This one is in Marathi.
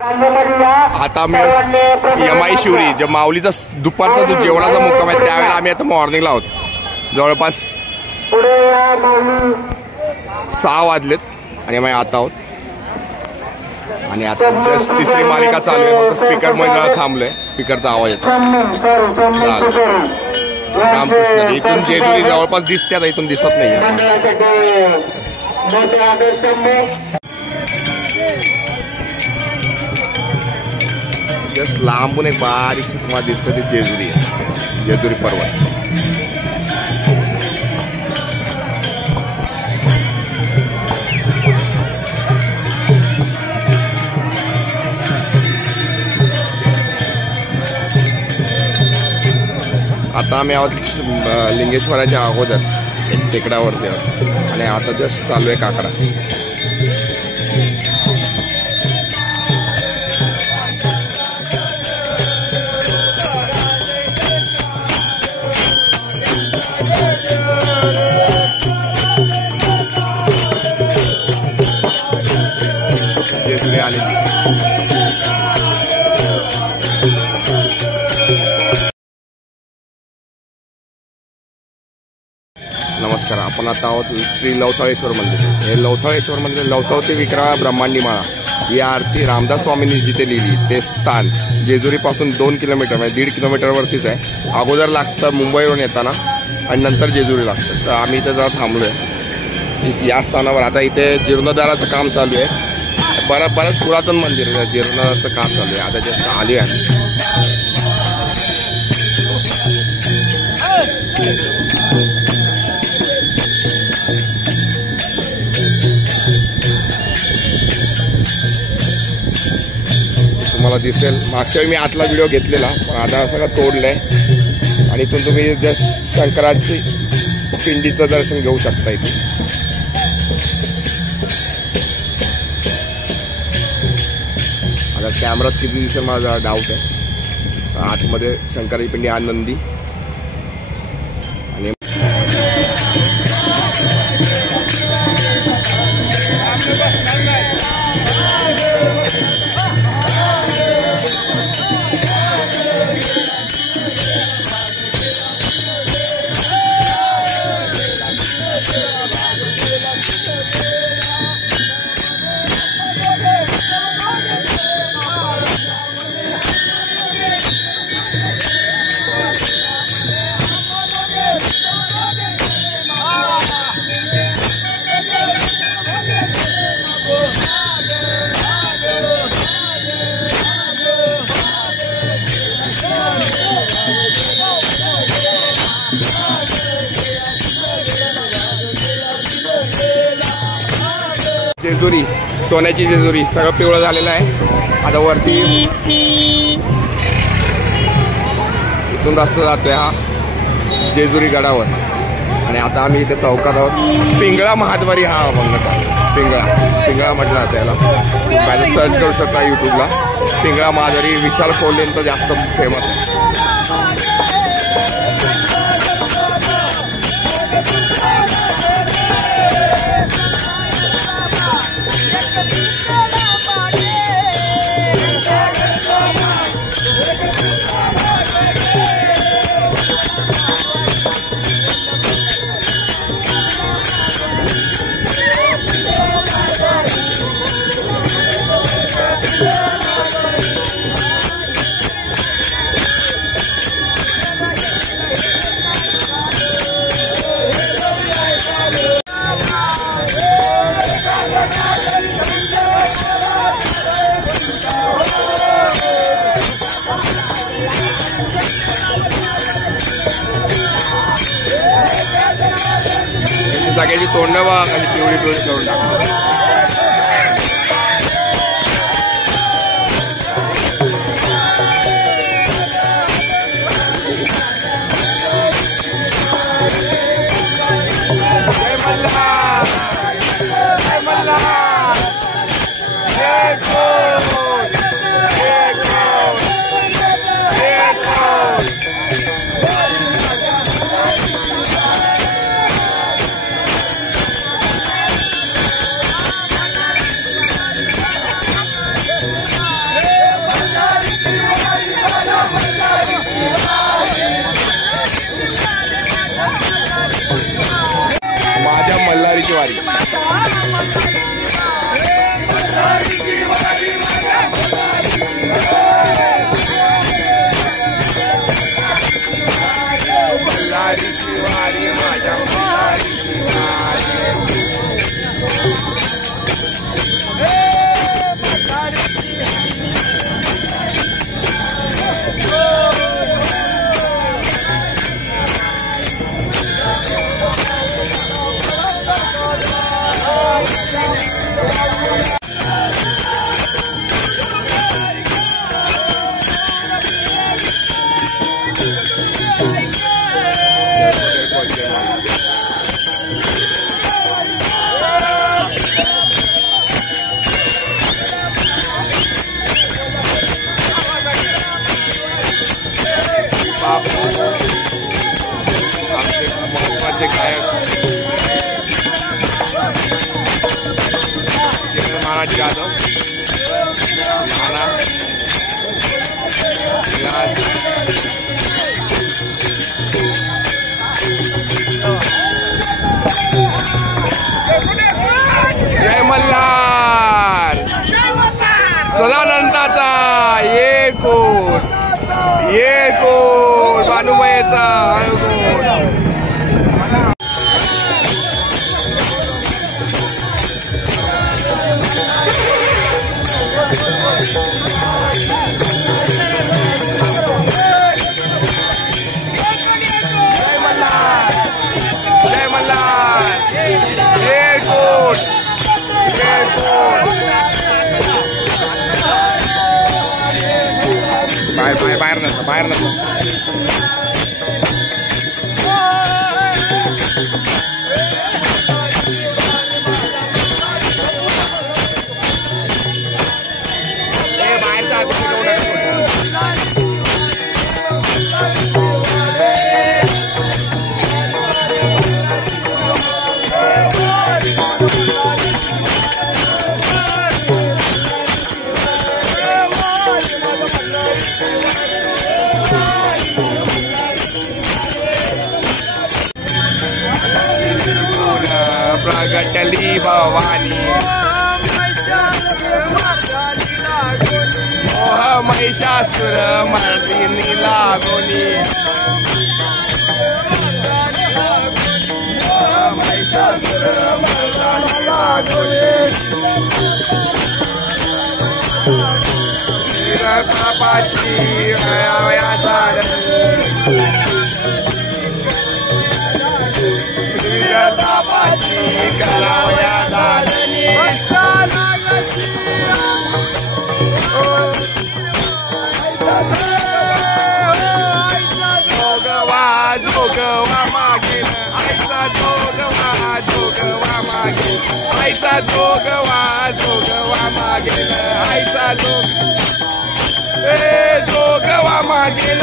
आता आम्ही यमाई शिवरी जे माऊलीचा दुपारचा जो जेवणाचा मुक्काम आहे त्यावेळेला आम्ही आता मॉर्निंगला आहोत. जवळपास 6 वाजलेत आणि आम्ही आता आहोत. आणि आता जस्ट तिसरी मालिका चालू आहे. फक्त स्पीकरमुळे जरा थांबलोय, स्पीकरचा आवाज येतो. रामकृष्ण इथून जेजुरी जवळपास दिसते, आता इथून दिसत नाही. जस्ट लांबून एक बारीकशी तुम्हाला दिसतं ते जेजुरी आहे, जेजुरी पर्वत. आता आम्ही आहोत लिंगेश्वराच्या अगोदर एक टेकडावरती आहोत आणि आता जस्ट चालू आहे काकडा. जेजुरी आलेली. नमस्कार, आपण आता आहोत श्री लवथाळेश्वर मंदिर. हे लवथाळेश्वर मंदिर लवथावती विक्रा ब्रह्मांडी माळा ही आरती रामदास स्वामींनी जिथे लिहिली ते स्थान जेजुरीपासून 2 किलोमीटर म्हणजे 1.5 किलोमीटरवरतीच आहे. अगोदर लागतं मुंबईवरून येताना आणि नंतर जेजुरी लागतं. तर आम्ही इथे जरा थांबलोय या स्थानावर. आता इथे जीर्णोद्धाराचं काम चालू आहे. बरंच पुरातन मंदिर आहे, जीर्णोद्धाराचं काम चालू आहे. आता जस्ट आली आहे. तुम्हाला दिसेल मागच्या वेळी मी आतला व्हिडिओ घेतलेला, पण आता सगळं तोडलंय आणि इथून तुम्ही जस्ट शंकराची पिंडीचं दर्शन घेऊ शकता. इथे आता कॅमेरात किती दिसेल माझा डाऊट आहे. आतमध्ये शंकराची पिंडी, आनंदी आणि जेजुरी, सोन्याची जेजुरी. सगळं पिवळं झालेलं आहे. आता वरती इथून रस्ता जातोय हा जेजुरी गडावर. आणि आता आम्ही इथे चौकात आहोत. पिंगळा महाद्वारी हा म्हणलं, पिंगळा म्हटलं जातं याला. तुम्ही सर्च करू शकता यूट्यूबला. पिंगळा महाद्वारी विशाल कोल्हेंचं जास्त फेमस आहे. सगळ्याची तोंड बघा कशी पिवळी करून टाकली. मल्हारीची वारी. मल्हारीची वारी माझ्या मल्हारीची वारी. आमचे महत्वाचे गायक महाराज यादव, नाना, जय मल्हार. सदानंदाचा येळकोट, येळकोट भानुबाईचा जय मल्हार, जय मल्हार. येळकोट, येळकोट. बाहेर बाहेर बाहेर नसतं, बाहेर नसतं. बाहेरचा प्रगटली भवानी, मोह महिषासुर मर्दिनी लागोनी. महिषासुर मर्दिनी लागोनी. पापाची वया झाडणी, तापाची करावया झाडणी. जोगवा जोगवा मागेल आईचा, जोगवा जोगवा मागेल आईचा, जोगवा जोगवा मागेल आईचा, जोगवा मागेल.